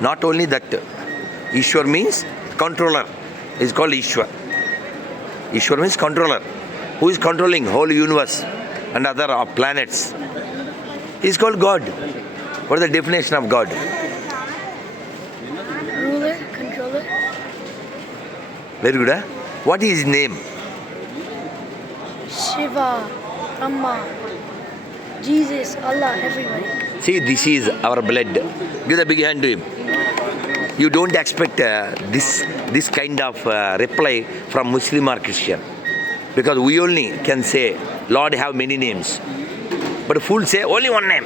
Not only that, Ishwar means controller. Is called Ishwar. Ishwar means controller. Who is controlling whole universe and other uh, planets? Is called God. What is the definition of God? Ruler, controller, Very good. Huh? What is his name? Shiva, Brahma, Jesus, Allah, everybody. See, this is our blood. Give the big hand to him. You don't expect uh, this this kind of uh, reply from Muslim or Christian, because we only can say Lord have many names, but fool say only one name.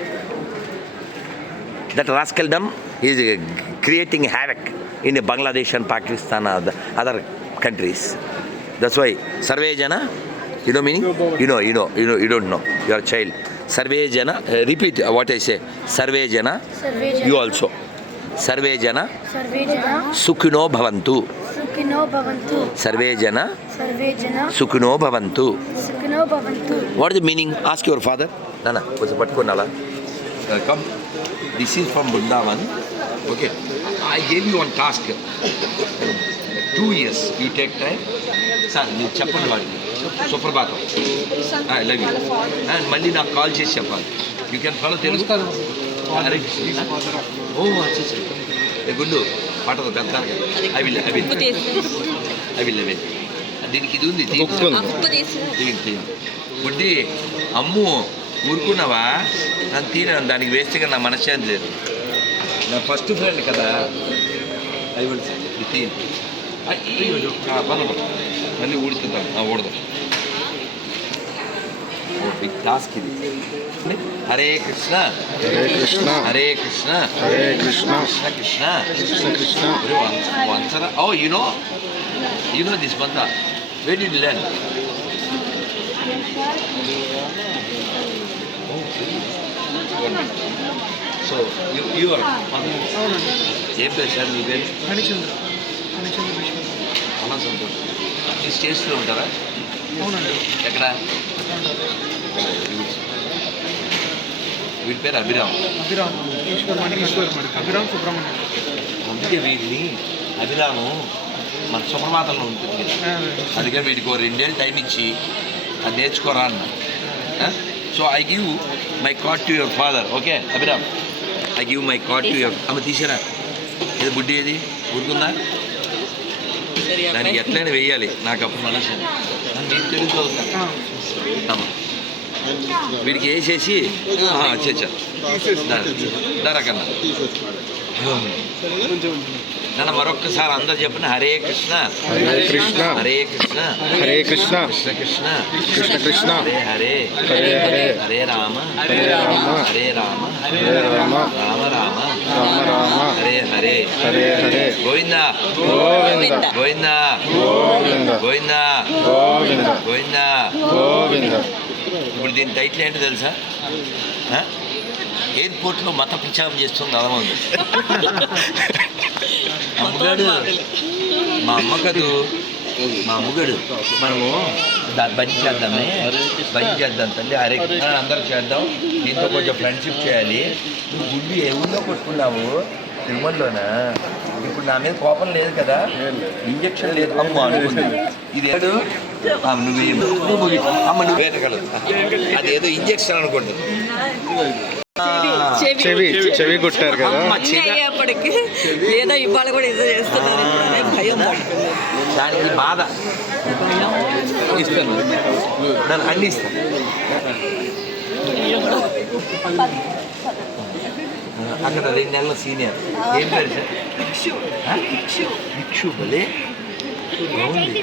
That rascaldom is uh, creating havoc in Bangladesh and Pakistan and other- other countries. That's why Sarve Jana, you know meaning? You know, you know, you know, you don't know. You are a child. సర్వే జన repeat what I say సర్వే జన you also సర్వే జన సుఖినో భవంతు. సర్వే జన సుఖినో భవంతు. What is the meaning ask your father నానా కొంచెం పట్టుకున్నా come this is from Brindavan okay I gave you one task two years you take time. Sir మీరు చెప్పండి వాడికి. సుప్రభాతం. ఐ లవ్ యూ అండ్ మళ్ళీ నాకు కాల్ చేసి చెప్పాలి. యూ క్యాన్ ఫాలో తెలుగు ఓ గుండు పట్టదు పెద్ద I will I will I will దీనికి ఇది ఉంది గుడ్డి అమ్ము ఊరుకున్నావా? నన్ను తీరాను దానికి వేస్తే నా మనశ్శాంతి లేదు. నా ఫస్ట్ ఫ్రెండ్ కదా. ఐ విల్ తీ ಅಯ್ಯೋ ಬಂದ ಅಲ್ಲಿ ಓಡಿಸ್ತಿದ್ದ ನಾವು ಓಡ್ದು ಬಿಗ್ ಟಾಸ್ಕ್ ಇದೆ ಹರೇ ಕೃಷ್ಣ ಹರೇ ಕೃಷ್ಣ ಹರೇ ಕೃಷ್ಣ ಹರೇ ಕೃಷ್ಣ ಕೃಷ್ಣ ಕೃಷ್ಣ ಕೃಷ್ಣ ಒಂದ್ಸಲ ಓ you know you know this ಬಂದ very learn so you your ఏం పేరు సార్ మీ పేరు మణిచంద్ర సంతోష్ ఈ స్టేజ్లో ఉంటారా అవునండి. ఎక్కడ? వీడి పేరు అభిరామ్. అభిరామ్. అభిరామ్ సుబ్రహ్మణ్యం. అందుకే వీడిని అభిరాము మన సుప్రభాతంలో ఉంటుంది. వీడికి ఓ రెండేళ్ళు టైం ఇచ్చి అది నేర్చుకోరా అన్న. So I give my card to your father okay Abhiram. I give my card to your అమ్మ తీసారా. ఏది బుడ్డి ఏది? ఊరుకుందా? దానికి ఎట్లయినా వేయాలి నాకు అప్పుడు మనసు వీడికి వేసేసి చచ్చా దారా కన్నా నన్ను మరొక్కసారి అందరు చెప్పిన హరే కృష్ణ. హరే కృష్ణ. హరే కృష్ణ. హరే కృష్ణ. కృష్ణ కృష్ణ. కృష్ణ కృష్ణ. హరే హరే. హరే హరే. హరే రామ. హరే రామ. హరే రామ. హరే రామ. రామ రామ. రామ రామ హరే హరే. హరే హరే. గోవింద. గోవింద. గోవింద. గోవింద. గోవింద. గోవింద. గోవింద. గోవింద. ఇప్పుడు దీని టైటిల్ ఏంటో తెలుసా? ఎయిర్పోర్ట్లో మత ప్రచారం చేస్తుంది అలా ఉంది అమ్మగాడు మా అమ్మ కదూ మా అమ్మగాడు మనము బంద్ చేద్దామే. బంద్ చేద్దాం తల్లి. అని అందరూ చేద్దాం. దీంతో కొంచెం ఫ్రెండ్షిప్ చేయాలి. నువ్వు గుండు ఏ ఊళ్ళో కొట్టుకున్నావు? తిరుమలలోనా? ఇప్పుడు నా మీద కోపం లేదు కదా? ఇంజక్షన్ లేదు. అమ్మ అనుకుంది. ఇది ఏడు? ఆ, నువ్వేం నువ్వు ముగి- అమ్మ నువ్వు వేటగలదు అదేదో ఇంజక్షన్ అనుకుంటుంది. చెవి చెవి కుట్టారు కదా. అయ్యేప్పటికి ఏదో ఇవాళ కూడా ఏదో చేస్తున్నారు. భయం దానికి బాధ. ఇస్తాను. నన్ను అన్ని ఇస్తాను అక్కడ రెండు నెలల సీనియర్. ఏం పేరు సార్? ఆ? భలే. బాగుంది.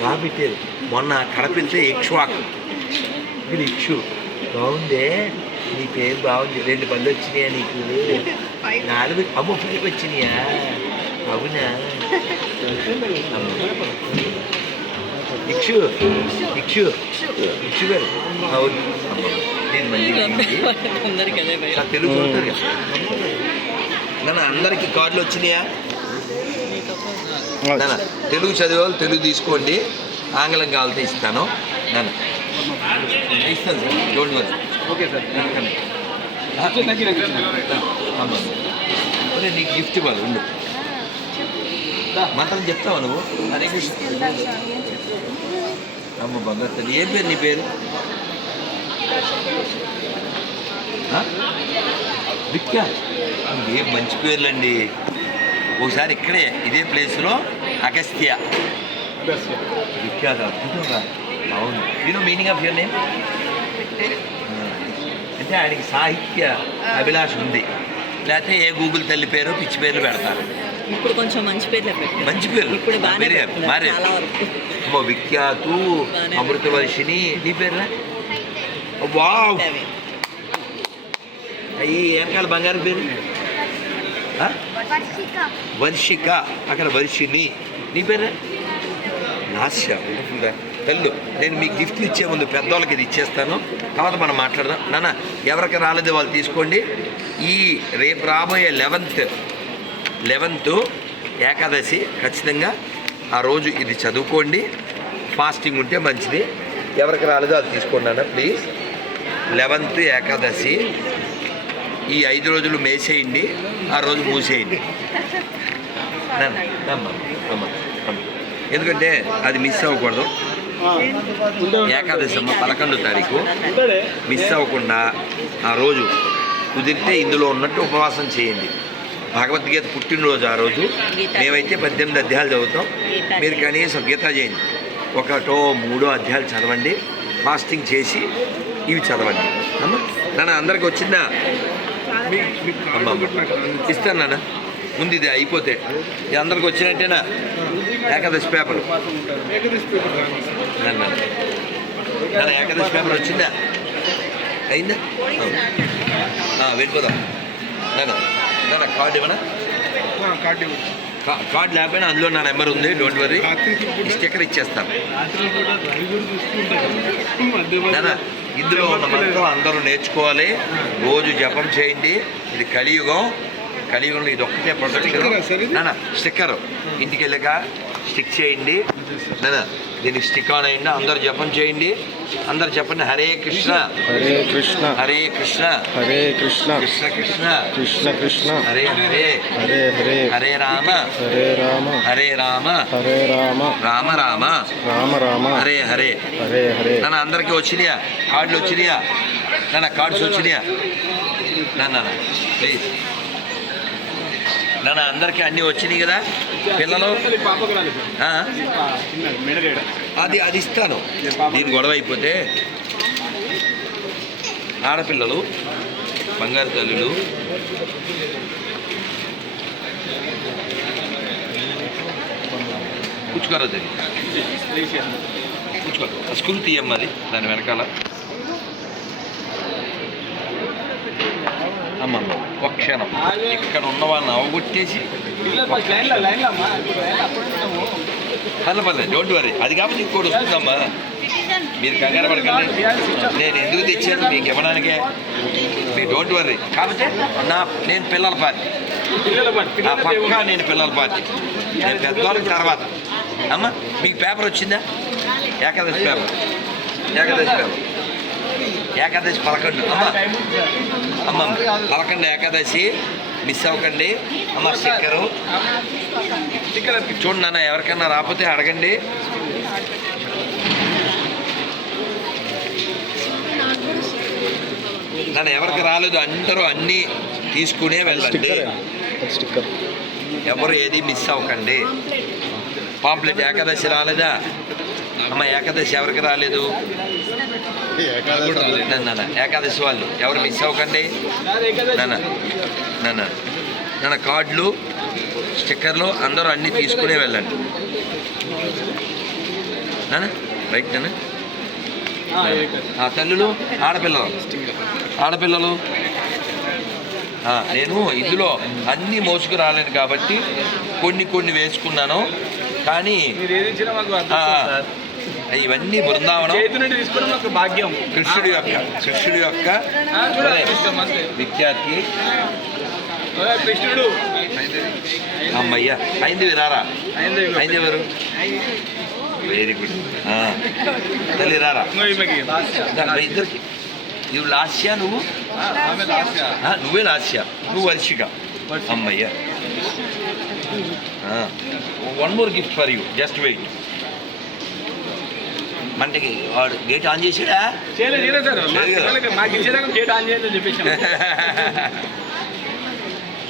బాగా పెట్టారు మొన్న కడప వెళ్తే ఇక్ష్వాకు ఇది ఇక్షు బాగుందే. నీ పేరు బాగుంది. రెండు పళ్ళు వచ్చినాయా నీకు? నాలుగు. అమ్మ పైకి వచ్చినాయా? అవునా? ఇక్షు ఇక్షు ఇక్షు గారు అవును. నేను తెలుగు చదువుతారు కదా నాన్న అందరికి కార్డులు వచ్చినాయా నాన్న తెలుగు చదివే వాళ్ళు తెలుగు తీసుకోండి ఆంగ్లం కావాలంటే ఇస్తాను నాన్న ఇస్తాను sir don't worry okay sir నీకు గిఫ్ట్ ఇవ్వాలి ఉండు మంత్రం చెప్తావా నువ్వు అమ్మ భగవత్ ఏం పేరు నీ పేరు? ఏం మంచి పేర్లండి. ఒకసారి ఇక్కడే ఇదే ప్లేస్లో అగస్త్య. విఖ్యాత అద్భుతంగా అవును you meaning of your name అంటే ఆయనకి సాహిత్య అభిలాష ఉంది. లేకపోతే ఏ గూగుల్ తల్లి పేరు పిచ్చి పేర్లు పెడతారు. ఇప్పుడు కొంచెం మంచి పేర్లు మంచి పేర్లు? ఇప్పుడు బాగానే మారే అమ్మో విఖ్యాతు అమృతవర్షిణి నీ పేర్లా? వావ్. ఈ వెనకాల బంగారు పేరు? వర్షిక. అక్కడ వర్షిని నీ పేరు వండర్ఫుల్గా తెల్లు నేను మీకు గిఫ్ట్లు ఇచ్చే ముందు పెద్దవాళ్ళకి ఇది ఇచ్చేస్తాను. తర్వాత మనం మాట్లాడదాం. నాన్న ఎవరికి రాలేదో వాళ్ళు తీసుకోండి. ఈ రేపు రాబోయే లెవెన్త్ లెవెన్త్ ఏకాదశి ఖచ్చితంగా ఆ రోజు ఇది చదువుకోండి. ఫాస్టింగ్ ఉంటే మంచిది. ఎవరికి రాలేదో అది తీసుకోండి అన్న ప్లీజ్. లెవెన్త్ ఏకాదశి. ఈ ఐదు రోజులు మేసేయండి. ఆ రోజు మూసేయండి. ఎందుకంటే అది మిస్ అవ్వకూడదు. ఏకాదశి అమ్మ పదకొండో తారీఖు. మిస్ అవ్వకుండా ఆ రోజు కుదిరితే ఇందులో ఉన్నట్టు ఉపవాసం చేయండి. భగవద్గీత పుట్టినరోజు ఆ రోజు. మేమైతే పద్దెనిమిది అధ్యాయాలు చదువుతాం. మీరు కనీసం గీత చేయండి. ఒకటో మూడో అధ్యాయాలు చదవండి. ఫాస్టింగ్ చేసి ఇవి చదవండి. అమ్మ నాన్న అందరికి వచ్చిందా. ఇస్తాను నాన్న. ముందు ఇది అయిపోతే. ఇది అందరికి వచ్చినట్టేనా? ఏకాదశి పేపర్. నాన్న ఏకాదశి పేపర్ వచ్చిందా? అయిందా? వెళ్ళిపోదాం. నాన్న నాన్న కార్డు ఇవ్వనా కార్డు కార్డు లేకపోయినా అందులో నా నెంబర్ ఉంది డోంట్ వరీ. స్టిక్కర్ ఇచ్చేస్తాను. ఇందులో ఉన్న మంత్రం అందరూ నేర్చుకోవాలి. రోజు జపం చేయండి. ఇది కలియుగం. కలియుగంలో ఇది ఒక్కటే ప్రొటెక్షన్. స్టిక్కర్ ఇంటికి వెళ్ళాక స్టిక్ చేయండి. దీనికి స్టిక్ ఆన్ అయ్యండి అందరూ జపం చేయండి. అందరు చెప్పండి హరే కృష్ణ. హరే కృష్ణ. హరే కృష్ణ. హరే కృష్ణ. కృష్ణ కృష్ణ. కృష్ణ కృష్ణ. హరే హరే. హరే హరే. హరే రామ. హరే రామ. హరే రామ. హరే రామ. రామ రామ. రామ రామ. హరే హరే. హరే హరే. నాన్న అందరికీ వచ్చినాయా? కార్డులు వచ్చినాయా? నాన్న కార్డ్స్ వచ్చినాయా? నాన్న ప్లీజ్ నాన్న అందరికీ అన్నీ వచ్చినాయి కదా? పిల్లలు? అది అది ఇస్తాను. దీని గొడవ అయిపోతే ఆడపిల్లలు బంగారు తల్లులు కూర్చుకోరా కూర్చో ఆ స్కూల్ తీయమ్మ అది దాని వెనకాల అమ్మమ్మ ఒక క్షణం. ఇక్కడ ఉన్న వాళ్ళని అవగొట్టేసి పర్లే పర్లే డోంట్ వరీ అది కాబట్టి ఇంకోటి వస్తుందమ్మా. మీరు కంగారు పడకండి. నేను ఎందుకు తెచ్చాను? మీకు ఇవ్వడానికే. మీ డోంట్ వరీ కాకపోతే నా నేను పిల్లల పార్టీ. నా పక్క నేను పిల్లల పార్టీ. నేను పెద్దవాళ్ళకి తర్వాత. అమ్మ మీకు పేపర్ వచ్చిందా? ఏకాదశి పేపర్. ఏకాదశి పేపర్. ఏకాదశి పదకొండు. అమ్మ. అమ్మ పదకొండు ఏకాదశి మిస్ అవ్వకండి. అమ్మ స్టిక్కరు. చూడండి నాన్న ఎవరికన్నా రాకపోతే అడగండి. నన్ను ఎవరికి రాలేదు అందరూ అన్నీ తీసుకునే వెళ్ళండి. ఎవరు ఏది మిస్ అవ్వకండి. పాంప్లెట్ ఏకాదశి రాలేదా? అమ్మ ఏకాదశి ఎవరికి రాలేదు? నాన్న, ఏకాదశి వాళ్ళు. ఎవరు మిస్ అవ్వకండి. నాన్న నాన్న నాన్న కార్డులు స్టిక్కర్లు అందరూ అన్నీ తీసుకునే వెళ్ళండి. నాన్న రైట్ నాన్న. ఆ తల్లులు ఆడపిల్లలు. ఆడపిల్లలు. నేను ఇందులో అన్నీ మోసుకు రాలేను కాబట్టి కొన్ని కొన్ని వేసుకున్నాను. కానీ ఇవన్నీ బృందావనం. భాగ్యం. కృష్ణుడి యొక్క కృష్ణుడి యొక్క. విఖ్యాతి కృష్ణుడు అమ్మయ్య. అయింది రారా? అయింది ఎవరు వెరీ గుడ్ తల్లి రారా? ఇద్దరికి. నువ్వు? లాస్యా. నువ్వు నువ్వే లాస్య? నువ్వు వర్షిక. అమ్మయ్య. One more gift for you just wait మంటకి వాడు గేట్ ఆన్ చేసాడా? చేయలేదు చేయలేదు సార్. మా చేయలేదు. పిల్లలకి మాకు ఇచ్చేదాకా డేట్ ఆన్ చేయలేదు చెప్పేసాం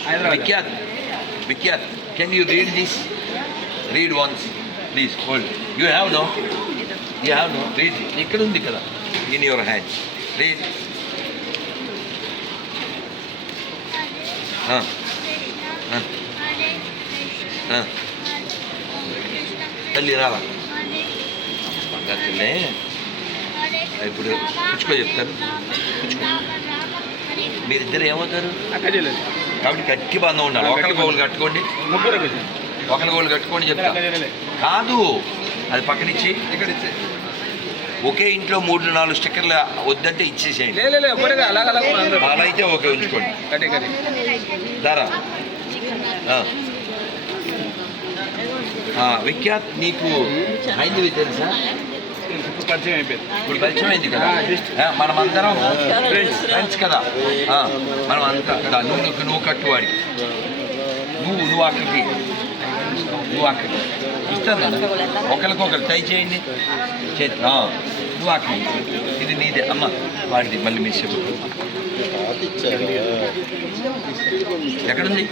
Hyderabad. Vikhyat Vikhyat can you read this read once please hold you have no you have no read ఇక్కడ ఉంది కదా ఇన్ యువర్ హ్యాండ్ రీడ్ తల్లి రావా ఇప్పుడు పుచ్చుకో చెప్తాను. పుచ్చుకో. మీరిద్దరు ఏమవుతారు? కాబట్టి గట్టి బంధం ఉండాలి. ఒకరి గోలు కట్టుకోండి. ఒకరి గోలు కట్టుకోండి చెప్తా. కాదు. అది పక్కనిచ్చి. ఇక్కడ ఇచ్చే ఒకే ఇంట్లో మూడు నాలుగు స్టిక్కర్లు వద్దంటే ఇచ్చేసేయండి. అలా అయితే ఓకే ఉంచుకోండి. ఆ, విఖ్యాత్ నీకు హైందవి తెలుసా? పరిచయం అయిపోయింది. ఇప్పుడు పరిచయం అయింది కదా. ఆ, మనమందరం ఫ్రెండ్స్ ఫ్రెండ్స్. కదా? ఆ, మనం అంతా కదా? నువ్వు నువ్వు నువ్వు కట్టువాడి నువ్వు నువ్వు అక్కడికి నువ్వు అక్కడికి ఇస్తాను కదా ఒకరికొకరు టై చేయండి. చేతి నువ్వు అక్కడికి ఇది నీదే. అమ్మ వాడిది మళ్ళీ మిస్ అయిపోతుంది ఎక్కడుంది?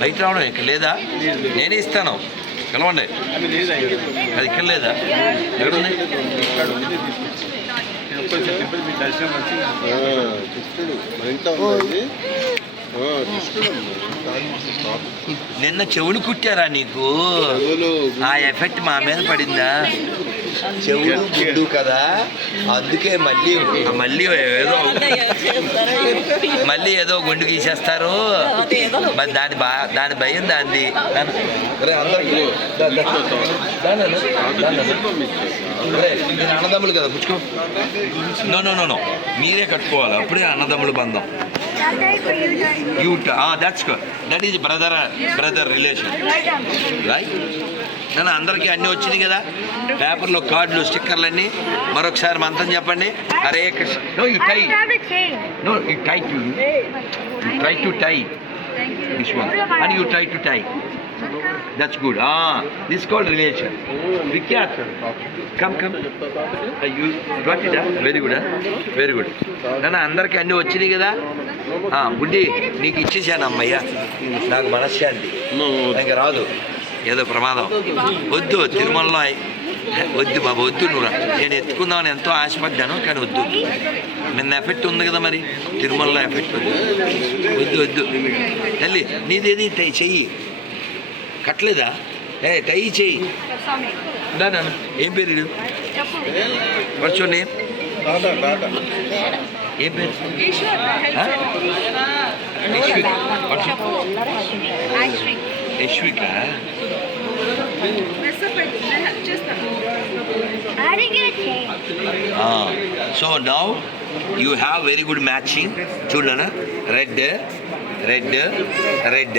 బయట రావడం ఇక్కడ లేదా? నేనే ఇస్తాను. పిలవండి అది ఇక్కడ లేదా? ఎక్కడుంది? నేను నిన్న చెవులు కుట్టారా నీకు? ఆ ఎఫెక్ట్ మా మీద పడిందా? చెవులు గుడ్డు కదా. అందుకే మళ్ళీ మళ్ళీ ఏదో మళ్ళీ ఏదో గుండు గీసేస్తారు. మరి దాని బా దాని భయం దాన్ని అందరూ మీరు అన్నదమ్ములు కదా పుచ్చుకో. నో నో నో నో మీరే కట్టుకోవాలి. అప్పుడే అన్నదమ్ములు బంధం. You that's that is brother brother relation right నన్ను అందరికీ అన్నీ వచ్చినాయి కదా. పేపర్లో కార్డులు స్టిక్కర్లు అన్నీ మరొకసారి మంత్రం చెప్పండి. Hare Krishna. No you tie no you tie to you try to tie this one and you try to tie that's good this called relation Vikhyat come come you got it very good very good నన్ను అందరికీ అన్నీ వచ్చినాయి కదా? ఆ, బుడ్డి నీకు ఇచ్చేసాను అమ్మయ్య. నాకు మనశ్శాంతి. ఇంకా రాదు. ఏదో ప్రమాదం. వద్దు తిరుమలలో వద్దు బాబు వద్దు నువ్వు. నేను ఎత్తుకుందామని ఎంతో ఆశపడ్డాను కానీ వద్దు. నిన్న ఎఫెక్ట్ ఉంది కదా మరి? తిరుమలలో ఎఫెక్ట్ ఉంది. వద్దు వద్దు. తల్లి నీదేది చెయ్యి. కట్టలేదా? ఏ టై చెయ్యి దా నాన్న ఏం పేరు ఇది? వర్చో నేమ్ ఏం పేరు? Yashvika so now you have very good matching చూడనా red red red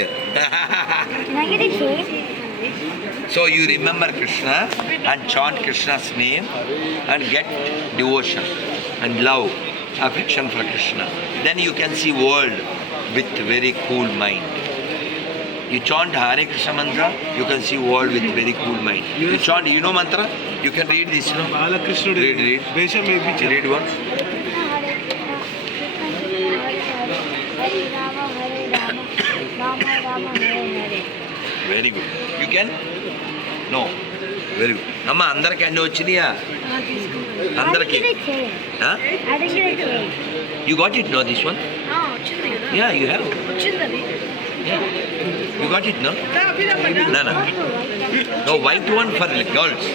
So you remember Krishna and chant Krishna's name and get devotion and love, affection for Krishna. Then you can see world with very cool mind. You chant Hare Krishna mantra, you can see world with very cool mind. You chant, you know mantra, you can read this, you know. Read, read. Read one. Very good you can know very good అమ్మ అందరికి అన్నీ వచ్చినాయా? అందరికి. You got it no this one yeah you have you got it no నా నా no white one for girls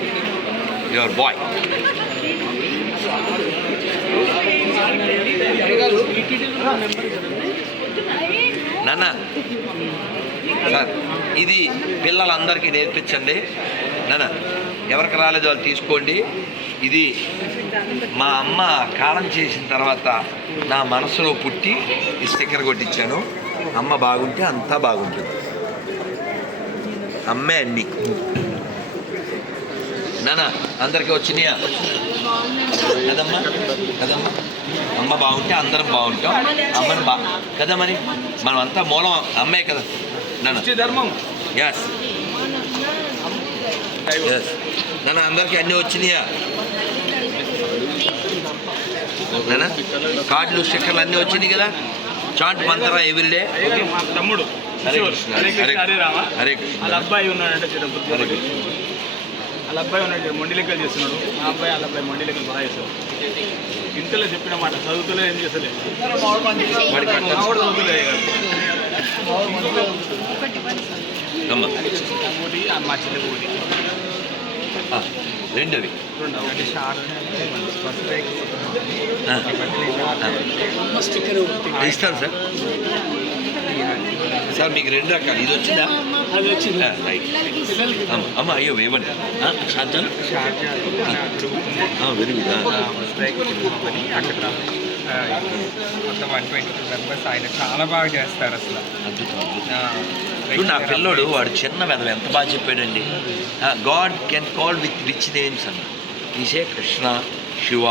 your boy నాన్న sir ఇది పిల్లలందరికీ నేర్పించండి. నాన్న ఎవరికి రాలేదో వాళ్ళు తీసుకోండి. ఇది మా అమ్మ కాలం చేసిన తర్వాత నా మనసులో పుట్టి ఈ స్టిక్కర్ కొట్టించాను. అమ్మ బాగుంటే అంతా బాగుంటుంది. అమ్మే అండి నానా అందరికీ వచ్చినాయా? కదమ్మా కదమ్మా. అమ్మ బాగుంటే అందరం బాగుంటాం. అమ్మని బా కదా మరి మనం అంతా మూలం అమ్మే కదా. ధర్మం ఎస్ ఎస్ నాన్న అందరికీ అన్నీ వచ్చినాయా? నాన్న కార్డులు స్టిక్కర్లు అన్నీ వచ్చినాయి కదా? చాంట్ మంత్ర మా తమ్ముడు. హరే. కృష్ణ, హరే హరే కృష్ణ హరే రామ. హరే కృష్ణ. వాళ్ళ అబ్బాయి ఉన్నాడంటే చిన్నప్పుడు హరే కృష్ణ. వాళ్ళ అబ్బాయి ఉన్నాడు మొండి లెక్కలు చేస్తున్నాడు. మా అబ్బాయి వాళ్ళ అబ్బాయి మొండి లెక్కలు బాగా చేస్తాడు ఇంట్లో చెప్పిన మాట చదువుతలే ఏం చేస్తలే. వాడికి అర్థం- మా వాడు చదువుతలే రెండవి. ఇస్తాను సార్. సార్ మీకు రెండు రకాలు. ఇది వచ్చిందా? అది వచ్చింది రైట్. అమ్మ అయ్యో ఇవ్వండి. Shajan very good. అక్కడ మొత్తం వన్ ట్వంటీ టూ మెంబర్స్ ఆయన చాలా బాగా చేస్తారు అసలు. ఇప్పుడు చూడు నా పిల్లోడు వాడు చిన్న వెధవ ఎంత బాగా చెప్పాడండి. God can call with rich names అన్న. ఈసే కృష్ణ శివ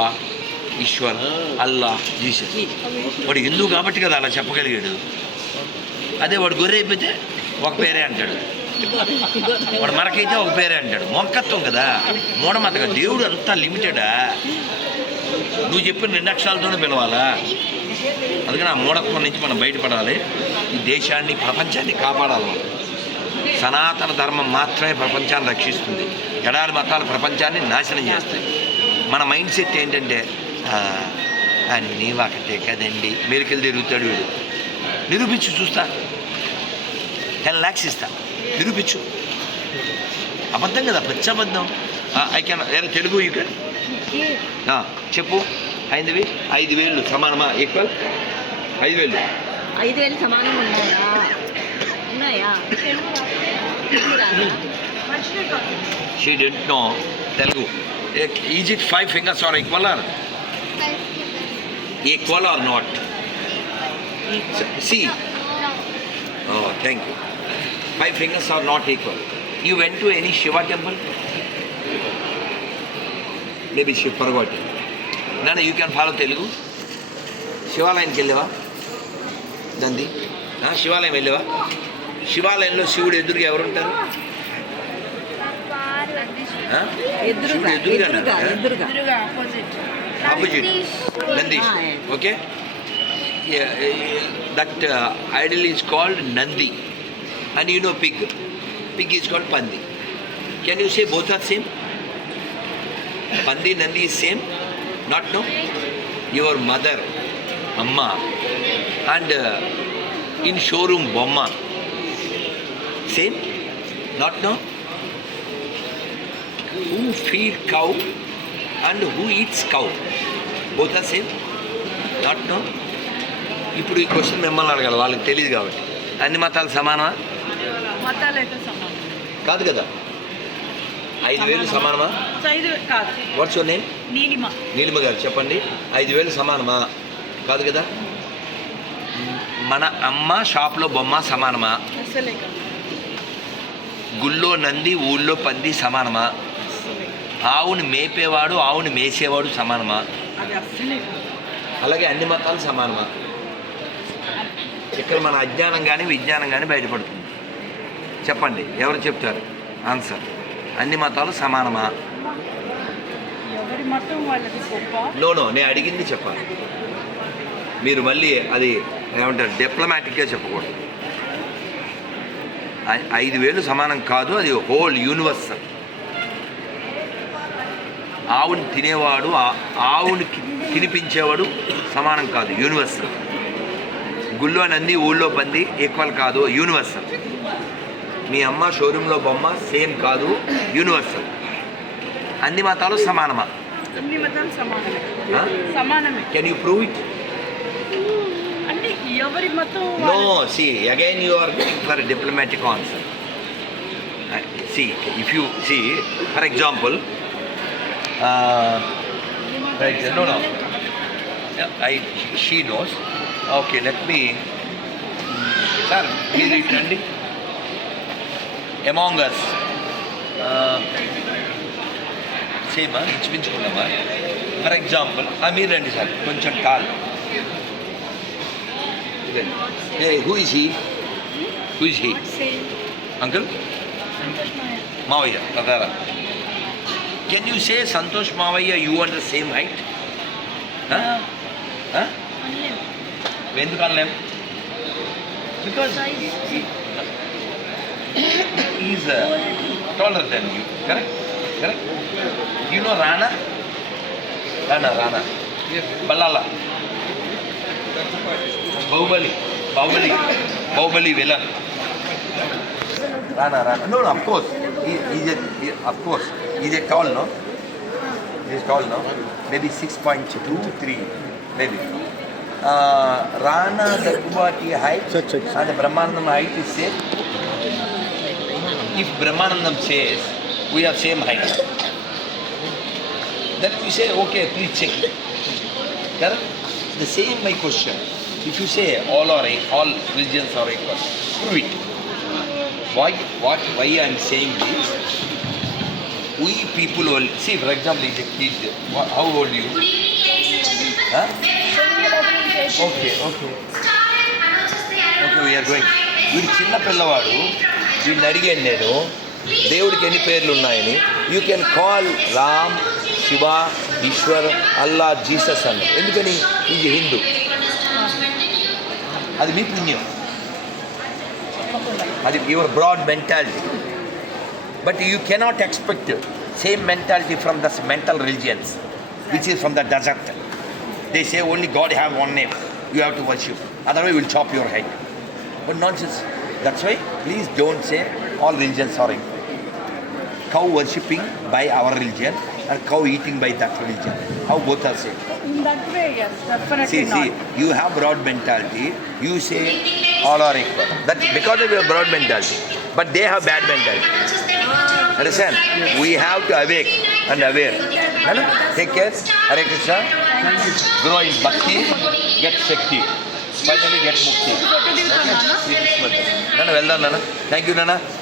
ఈశ్వర్ అల్లా జీసస్. వాడు హిందూ కాబట్టి కదా అలా చెప్పగలిగాడు. అదే వాడు గొర్రె అయిపోతే ఒక పేరే అంటాడు. వాడు మనకైతే ఒక పేరే అంటాడు. మొక్కత్వం కదా. మూఢమతగా దేవుడు అంతా లిమిటెడా నువ్వు చెప్పిన రెండు అక్షరాలతోనే పిలవాలా? అందుకని ఆ మూఢత్వం నుంచి మనం బయటపడాలి. ఈ దేశాన్ని ప్రపంచాన్ని కాపాడాలి. సనాతన ధర్మం మాత్రమే ప్రపంచాన్ని రక్షిస్తుంది. ఎడారి మతాలు ప్రపంచాన్ని నాశనం చేస్తాయి. మన మైండ్ సెట్ ఏంటంటే "ఆ, అన్నీ ఒకటే కదండి. మెరికలు తిరుగుతాడు వీడు. నిరూపించు చూస్తా. టెన్ ల్యాక్స్ ఇస్తా. నిరూపించు. అబద్ధం కదా పచ్చబద్ధం. ఐ కెన్ ఏదో తెలుగు యూ కెన్ చెప్పు. ఐదువి ఐదు వేలు సమానమా ఈక్వల్ ఐదు వేలు ఐదు వేలు సమానం ఉన్నాయా ఉన్నాయా she didn't know Telugu is it five fingers are equal are equal or not see oh thank you five fingers are not equal you went to any Shiva temple maybe Shiva పరగొట్టి నాన్న you can follow Telugu శివాలయానికి వెళ్ళావా దంది ఆ, శివాలయం వెళ్ళావా? శివాలయంలో శివుడు ఎదురుగా ఎవరుంటారు? శివుడు ఎదురుగా opposite Nandish. Okay. That idol is called Nandi. And you know pig pig is called pandi can you say both are same pandi Nandi is same not no your mother అమ్మ అండ్ ఇన్ షోరూమ్ బొమ్మ same not no who feed cow and who eats cow? Both are same? Not ఇప్పుడు ఈ question మిమ్మల్ని అడగాలి. వాళ్ళకి తెలియదు కాబట్టి. అన్ని మతాలు సమానమా? కాదు కదా. ఐదు వేలు సమానమా? What's name Neelima. నీలిమ గారు చెప్పండి. ఐదు వేలు సమానమా? కాదు కదా? మన అమ్మ షాప్లో బొమ్మ సమానమా? గుళ్ళో నంది ఊళ్ళో పంది సమానమా? ఆవుని మేపేవాడు ఆవుని మేసేవాడు సమానమా? అలాగే అన్ని మతాలు సమానమా? ఇక్కడ మన అజ్ఞానం కానీ విజ్ఞానం కానీ బయటపడుతుంది. చెప్పండి ఎవరు చెప్తారు? ఆన్సర్ అన్ని మతాలు సమానమా? ఎవరి మతం వాళ్ళకి గొప్ప? నో నో నేను అడిగింది చెప్పాలి. మీరు మళ్ళీ అది ఏమంటారు? డిప్లొమాటిక్గా చెప్పకూడదు. ఐదు వేలు సమానం కాదు అది హోల్ యూనివర్సల్ ఆవుని తినేవాడు ఆవుని తినిపించేవాడు సమానం కాదు యూనివర్సల్ గుళ్ళో నంది ఊళ్ళో పంది ఈక్వల్ కాదు యూనివర్సల్ మీ అమ్మ షోరూంలో బొమ్మ సేమ్ కాదు యూనివర్సల్ అన్ని మతాలు సమానమా? అన్ని మతాలు సమానమే. Huh? సమానమే. కెన్ యూ ప్రూవ్ ఇట్ అంటే ఎవరి మతం No, see, again you are going for a diplomatic answer. Uh, see, if you see, for example, uh, right, no, no, I, she knows. Okay, let me, it రండి Among us, uh, సేమా ఇంచుమించుకున్నామా for example మీరు రండి sir కొంచెం tall Hey, who is he? Who is he? Uncle? Mavaya, Radhara. Can you say Santosh Mavaya, you are the same height? Huh? Huh? Vendu Because he, is uh, taller than you, correct? Correct? You know Rana? Rana, Rana. Balala. That's a Baahubali Baahubali Baahubali villain Rana, Rana. No, no, of course. He, he's a, he, of course, he's a tall, no? He's tall, no? Maybe 6.23, maybe. Uh, Rana Dakwati height check, check, check. and Brahmanandam height is same. If Brahmanandam says, we have same height, then we say, okay, please check it. Correct? The same my question. If you say all are e- all religions are equal, prove it. Why what why I am saying this? We people will see for example the kid, wha- how old you? Huh? Okay, okay. Okay we are going వీడు చిన్న పిల్లవాడు వీడిని అడిగాను నేను దేవుడికి ఎన్ని పేర్లు ఉన్నాయని you can call Ram Shiva Ishwar Allah Jesus అన్న ఎందుకని ఇది హిందూ అది మీ పుణ్యం అది your broad mentality but you cannot expect same mentality from the mental religions which is from the desert they say only God have one name you have to worship otherwise will chop your head but not just that's why please don't say all religions are equal cow worshipping by our religion. And cow eating by that religion. How both are same? In that way, yes, definitely See, not. see, you have broad mentality. You say all are equal. That's because of your broad mentality. But they have bad mentality. Understand? We have to awake and aware. Nana, Take care. Hare Krishna. Grow in bhakti. Get shakti. Finally get mukti. Thank you, Nana.